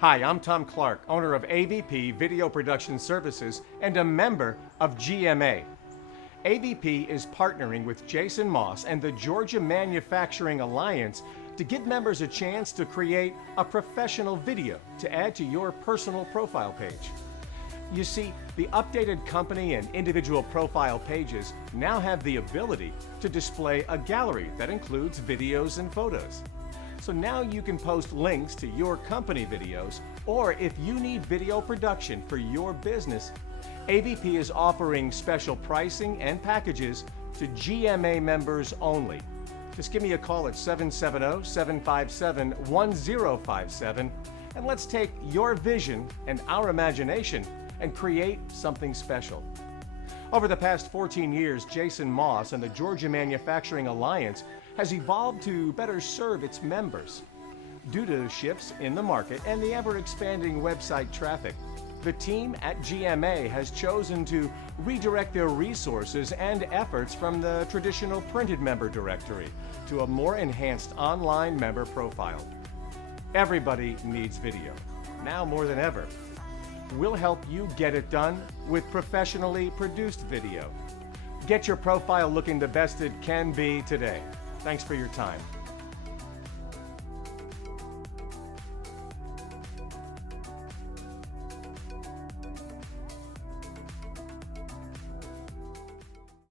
Hi, I'm Tom Clark, owner of AVP Video Production Services and a member of GMA. AVP is partnering with Jason Moss and the Georgia Manufacturing Alliance to give members a chance to create a professional video to add to your personal profile page. You see, the updated company and individual profile pages now have the ability to display a gallery that includes videos and photos. So now you can post links to your company videos, or if you need video production for your business, AVP is offering special pricing and packages to GMA members only. Just give me a call at 770-757-1057 and let's take your vision and our imagination and create something special. Over the past 14 years, Jason Moss and the Georgia Manufacturing Alliance has evolved to better serve its members. Due to shifts in the market and the ever-expanding website traffic, the team at GMA has chosen to redirect their resources and efforts from the traditional printed member directory to a more enhanced online member profile. Everybody needs video, now more than ever. We'll help you get it done with professionally produced video. Get your profile looking the best it can be today. Thanks for your time.